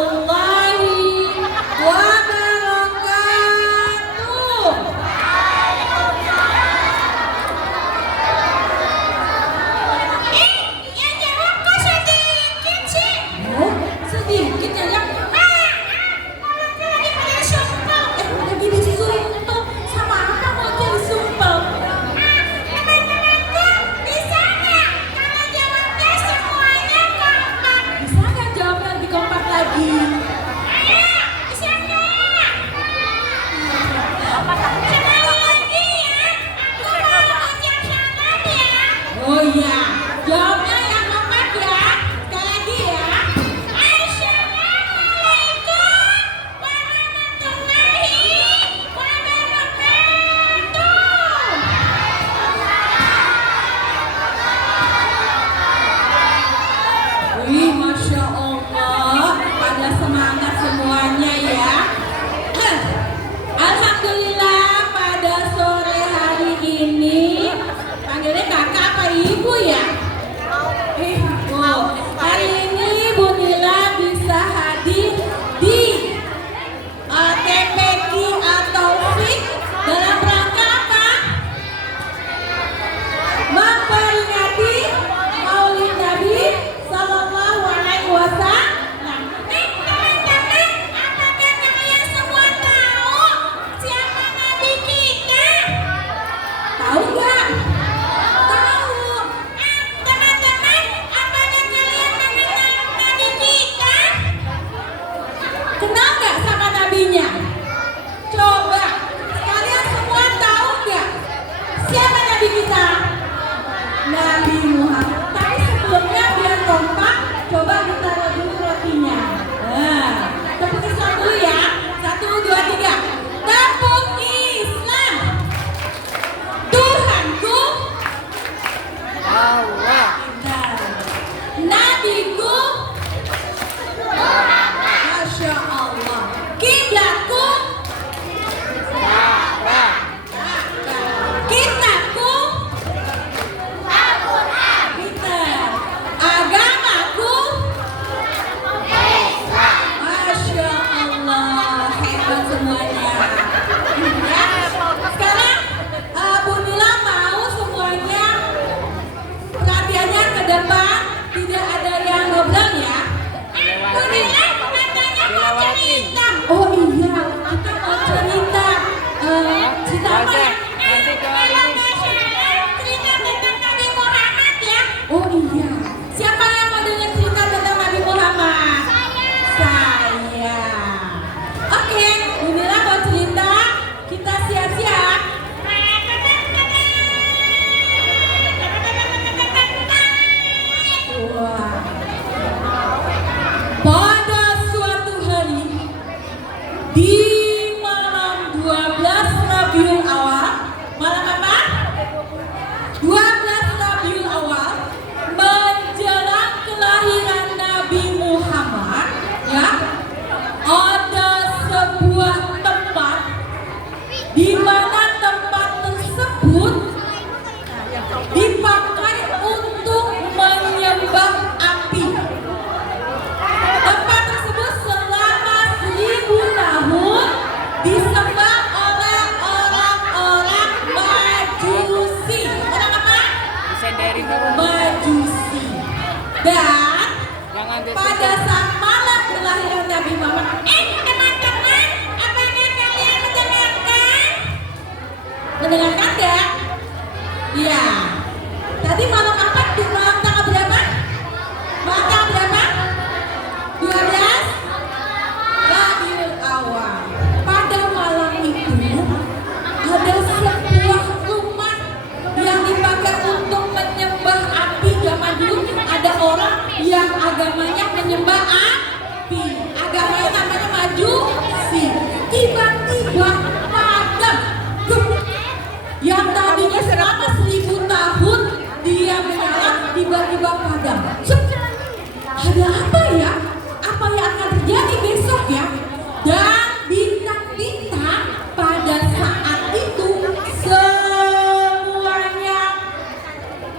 warahmatullahi wabarakatuh. Yang jawab kok sedikit sih? Oh, sedikit ya yang Mulutnya lagi pada sumpel. lagi disumpel. Sama apa mau jadi sumpel? Teman-temanku, bisa nggak kalau jawabnya semuanya kompak? Bisa nggak jawab lebih kompak lagi? Ayo, bisa nggak? Sekali lagi ya, aku mau ucap salam ya. Oh iya, jawabnya yang kompak ya. Sekali lagi ya. Assalamualaikum warahmatullahi wabarakatuh. Wih, Masya Allah, pada semangat semuanya ya. Alhamdulillah pada sore hari ini, panggilnya kakak apa ibu ya? Hari ini Bu Nila bisa hadir di TPQ atau FIK dalam rangka apa? Memperingati Maulid Nabi Sallallahu Alaihi Wasallam. Teman-teman, apakah kalian semua tahu siapa nabi kita? Tahu nggak? Tahu. Teman-teman, apakah kalian mengenal nabi kita? Kenal nggak sama nabinya? Coba kalian semua tahu nggak siapa nabi kita? Nabi Muhammad. Tapi sebelumnya biar kompak, coba kita taruh dulu rotinya. Nah, tepuk Islam dulu ya. 1, 2, 3. Tepuk Islam. Tuhanku, Allah. Nabiku, Masya Allah. Kiblatku, kitabku, Pinter. Agamaku, Masya Allah, hebat semuanya. Ya. Sekarang Bu Nila mau semuanya perhatiannya ke depan, tidak ada yang ngobrol ya. Bu Nila katanya mau cerita. Oh iya, kita mau cerita. Cerita apa ya? Nanti Kalau kalau ini nggak salah, cerita tentang Nabi Muhammad ya. Oh iya, siapa yang mau dengar cerita tentang Nabi Muhammad? Saya. Oke, Bu Nila mau cerita, kita siap-siap. Wah. Pada suatu hari di malam 12 Rabiul Awal, malam apa? 12 Rabiul Awal menjelang kelahiran Nabi Muhammad, ya. Ada sebuah tempat di mana tempat tersebut dipakai untuk menyembah api. Tempat tersebut selama 1000 tahun disembah oleh orang-orang Majusi. Orang apa? disendiri dulu. Majusi. Dan Jangan pada saat malam kelahiran Nabi Muhammad, Teman-teman, apakah kalian mendengarkan? mendengarkan nggak? Iya. Tadi malam apa? Di malam tanggal berapa? Malam tanggal berapa? 12 Rabiul Awal. Pada malam itu ada sebuah rumah yang dipakai untuk menyembah api. Zaman dulu ada orang yang agamanya menyembah api. Agamanya namanya Majusi. Tiba-tiba padam. Yang tadinya selama 1000 tahun dia menyala, tiba-tiba padam. Ada apa ya? Apa yang akan terjadi besok ya? Dan bintang-bintang pada saat itu semuanya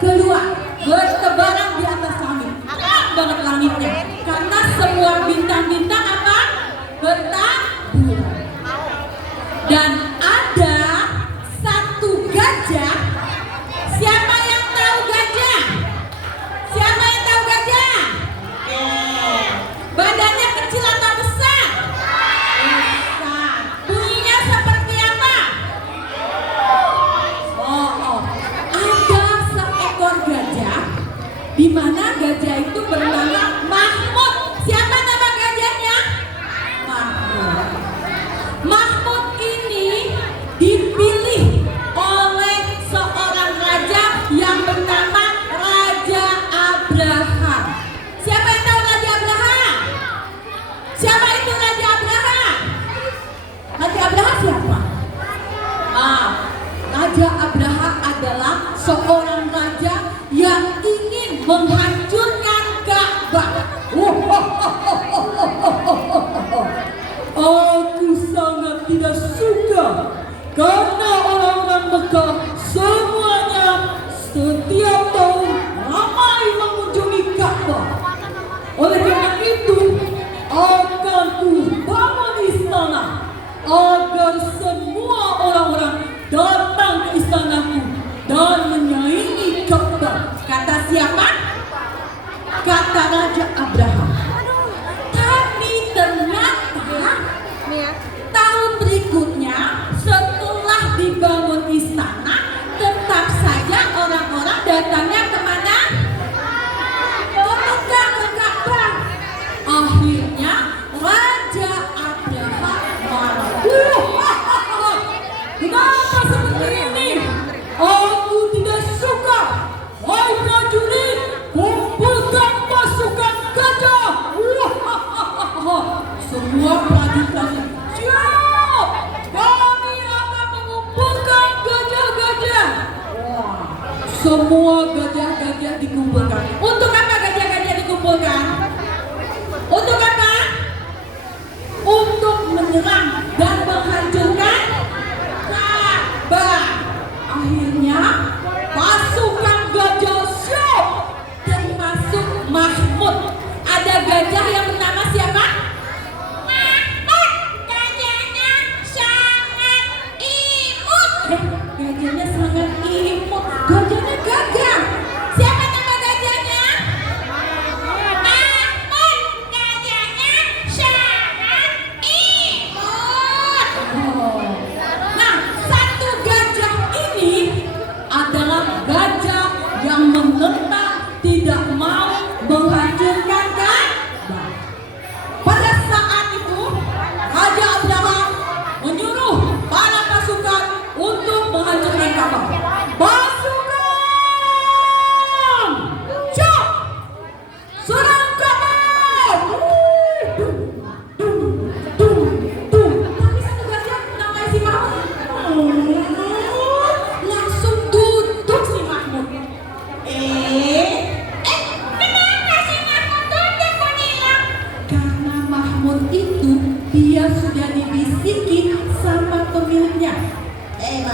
keluar bertebaran di atas langit. Terang banget langitnya karena semua bintang-bintang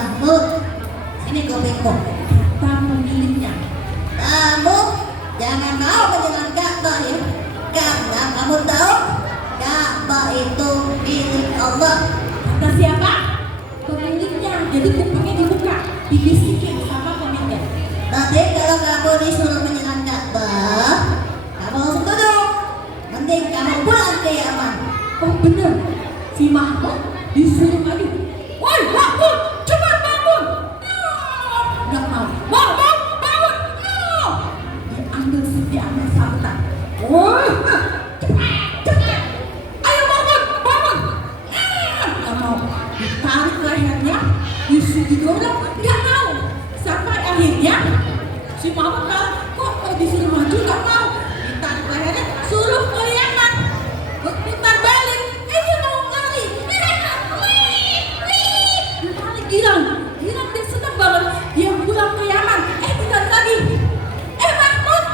Mahmud, sini kupingku. Kata pemiliknya. Kamu jangan mau menjalan Ka'bah ya, karena kamu tahu Ka'bah itu milik Allah. Kata siapa? Pemiliknya. Jadi kupingnya dibuka, dibisikin sama pemiliknya. Nanti kalau kamu disuruh menjalan Ka'bah, kamu langsung duduk. Mending kamu pulang ke Yaman. Oh bener, si Mahmud disuruh maju. Woi Mahmud, cepat bangun. Nggak mau. Mahmud, bangun. Diambil setiapnya santan. Woi, cepat. Ayo Mahmud, bangun. Nggak mau. Ditarik lehernya, didorong, nggak mau. Sampai akhirnya si Mahmud kok disuruh maju nggak mau. Ditarik lehernya, suruh ke Yaman. Putar balik, dia mau lari. Girang dia senang banget. Dia pulang ke Yaman. Ditarik lagi. Mahmud,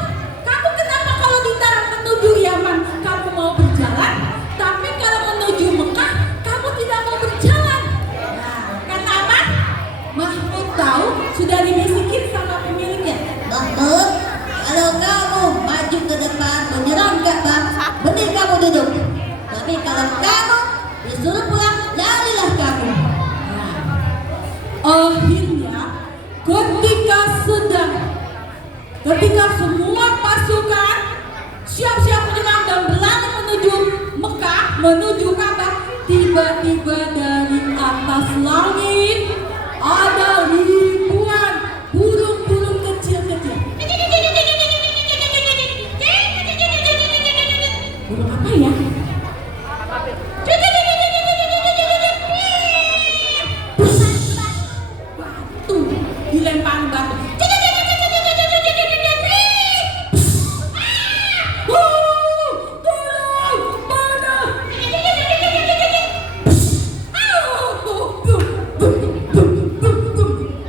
kamu kenapa kalau ditarik menuju Yaman kamu mau berjalan, tapi kalau menuju Mekah kamu tidak mau berjalan? Nah, karena apa? Mahmud tahu sudah dibisikin sama pemiliknya. Mahmud, kalau kamu maju ke depan menyerang Ka'bah, mending kamu duduk. Tapi kalau kamu disuruh pulang, larilah kamu. Akhirnya ketika semua pasukan siap-siap menyerang dan berlari menuju Mekah, menuju Ka'bah, tiba-tiba dari atas langit ada ribuan burung-burung kecil-kecil. Burung apa ya? Dilempar batu.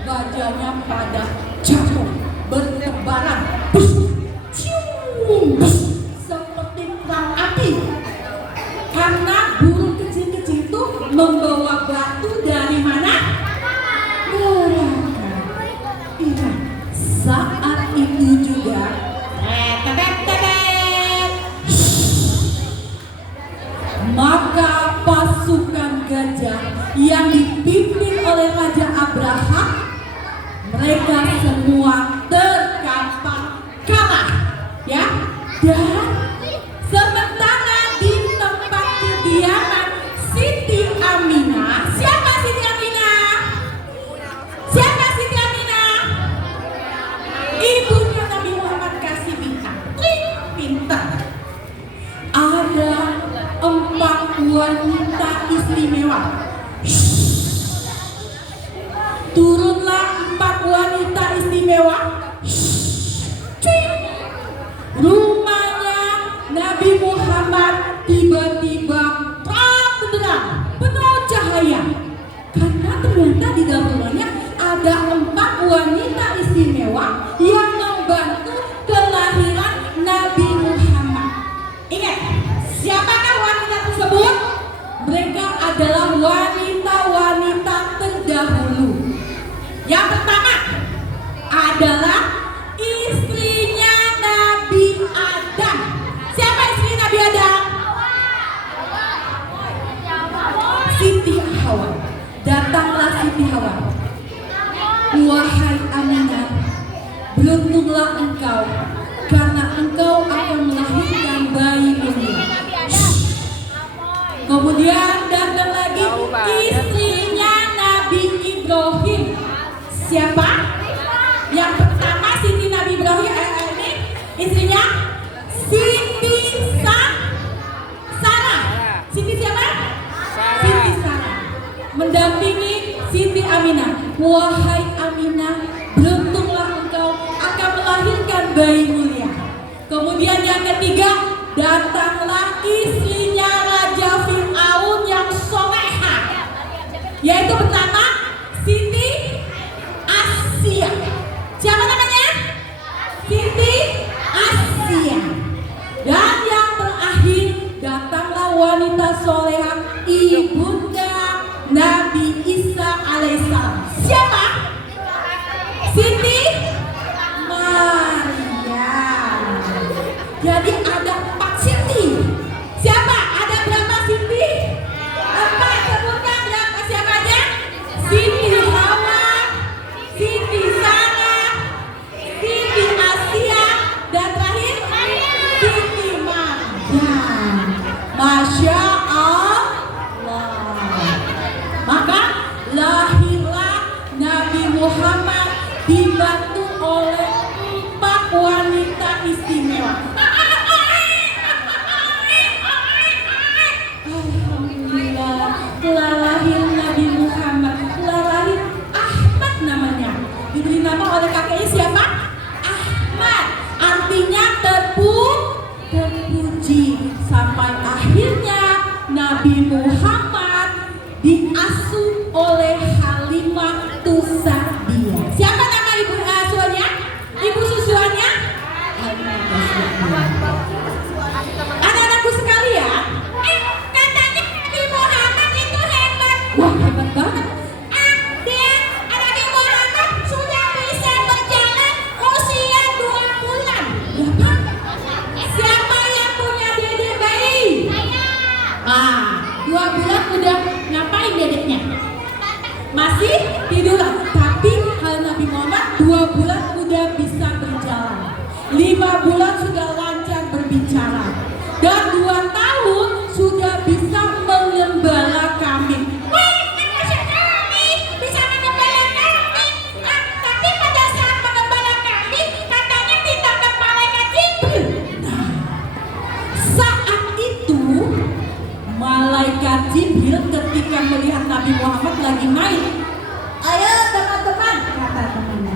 Wajahnya pada jatuh bertebaran seperti perang api, karena burung kecil-kecil itu membawa batu dari mana? Iya, saat itu juga maka pasukan gajah yang dipimpin oleh Raja Abraham, mereka semua terkampar kalah, ya. Dan sementara di tempat kediaman Siti Aminah, siapa Siti Aminah? Siapa Siti Aminah? Ibunya Nabi Muhammad kasih bintang, pintar. Ada 4 wanita istimewa. Turunlah 4 wanita istimewa. Rumahnya Nabi Muhammad tiba-tiba terang benderang, penuh cahaya. Karena ternyata di dalam rumahnya ada 4 wanita istimewa yang membantu kelahiran Nabi Muhammad. Ingat, siapakah wanita tersebut? Mereka adalah wanita-wanita terdahulu. Yang pertama adalah istrinya Nabi Adam. Siapa istri Nabi Adam? Siti Hawa. Datanglah Siti Hawa. Wahai Aminah, beruntunglah engkau, karena engkau akan melahirkan bayi mulia. Kemudian datang lagi istrinya Nabi Ibrahim. Siapa? Yang pertama Siti Nabi Ibrahim, ini istrinya Siti Sarah. Siti siapa? Siti Sarah. Mendampingi Siti Aminah. Wahai Aminah, beruntunglah engkau akan melahirkan bayi mulia. Kemudian yang ketiga, datanglah istrinya Raja Fir'aun yang soleha, yaitu pertama Siti Asia. Siapa namanya? Siti Asia. Dan yang terakhir, datanglah wanita soleha, ibunda Nabi Isa alaihissalam. suci sampai akhirnya Nabi Muhammad diasuh oleh Halimah Tussadia. Siapa nama ibu asuhnya? Ibu susuannya? Anak-anakku sekalian, Katanya Nabi Muhammad itu hebat. wah hebat banget. Dan Nabi Muhammad sudah bisa berjalan usia 2 bulan. Berapa? Siapa yang punya dedek bayi? Ah, 2 bulan udah ngapain dedeknya? Masih tiduran. Tapi Nabi Muhammad 2 bulan udah bisa berjalan. 5 bulan sudah lancar berbicara. Dan 2 tahun sudah bisa mengembala kambing. Wah, enak sekali bisa mengembala kambing. Tapi pada saat mengembala kambing, katanya ditangkap malaikat Jibril. Saat itu malaikat Jibril ketika melihat Nabi Muhammad lagi main, Ayo teman-teman, kata temannya,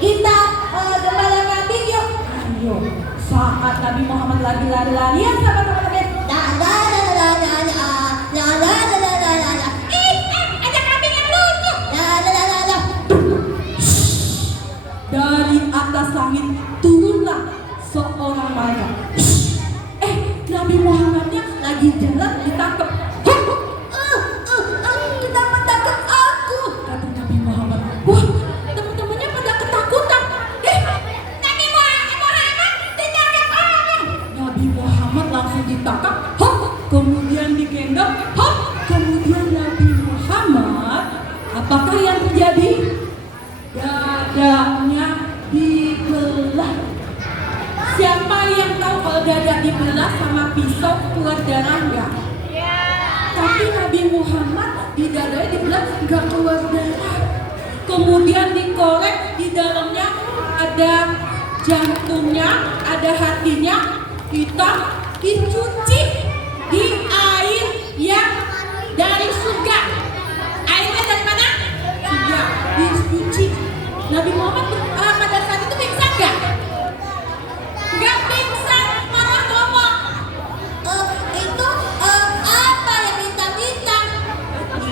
kita gembala kambing yuk. ayo. Saat Nabi Muhammad lagi lari-larian sama teman-teman, La la la la la la la la la la la la la. Ada kambing yang lucu. La la la la la. dari atas langit turunlah seorang malaikat. Nabi Muhammadnya lagi jalan ditangkap. Kita menangkap aku. Kata Nabi Muhammad. Wah, teman-temannya pada ketakutan. Nabi Muhammad ditangkap orang. Nabi Muhammad langsung ditangkap. Kemudian digendong. Kemudian Nabi Muhammad, apakah yang terjadi? Dadanya dibelah. Siapa yang tahu kalau dada dibelah sama pisau keluar darah enggak? Tapi Nabi Muhammad di dadanya dibelah enggak keluar darah. Kemudian dikorek, di dalamnya ada jantungnya, ada hatinya, kita dicuci di air yang dari surga. Airnya dari mana? Surga, dicuci. Nabi Muhammad pada saat itu pingsan enggak? Enggak pingsan, malah ngomong. Itu apa yang bintang-bintang?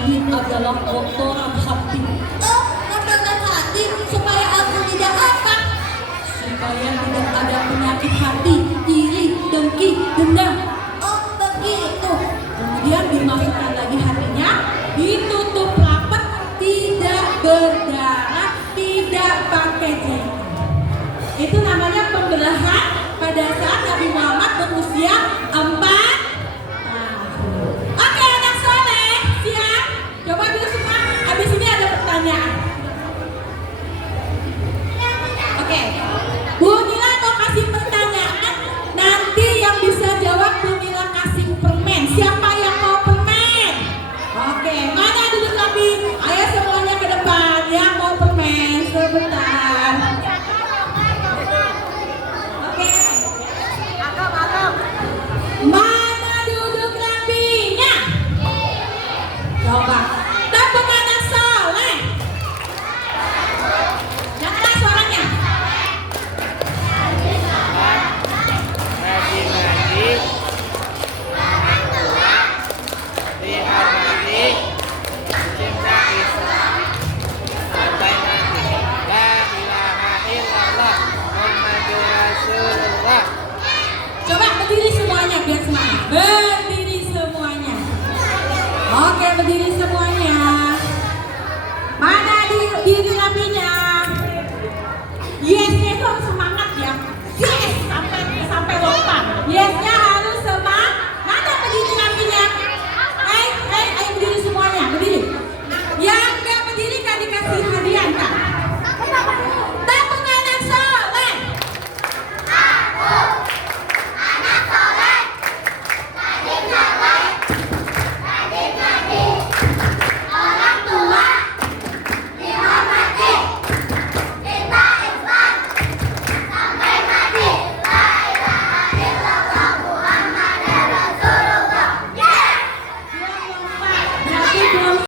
Ini adalah kotoran hati Kotoran hati supaya aku tidak apa? supaya tidak ada penyakit hati, iri, dengki, dendam,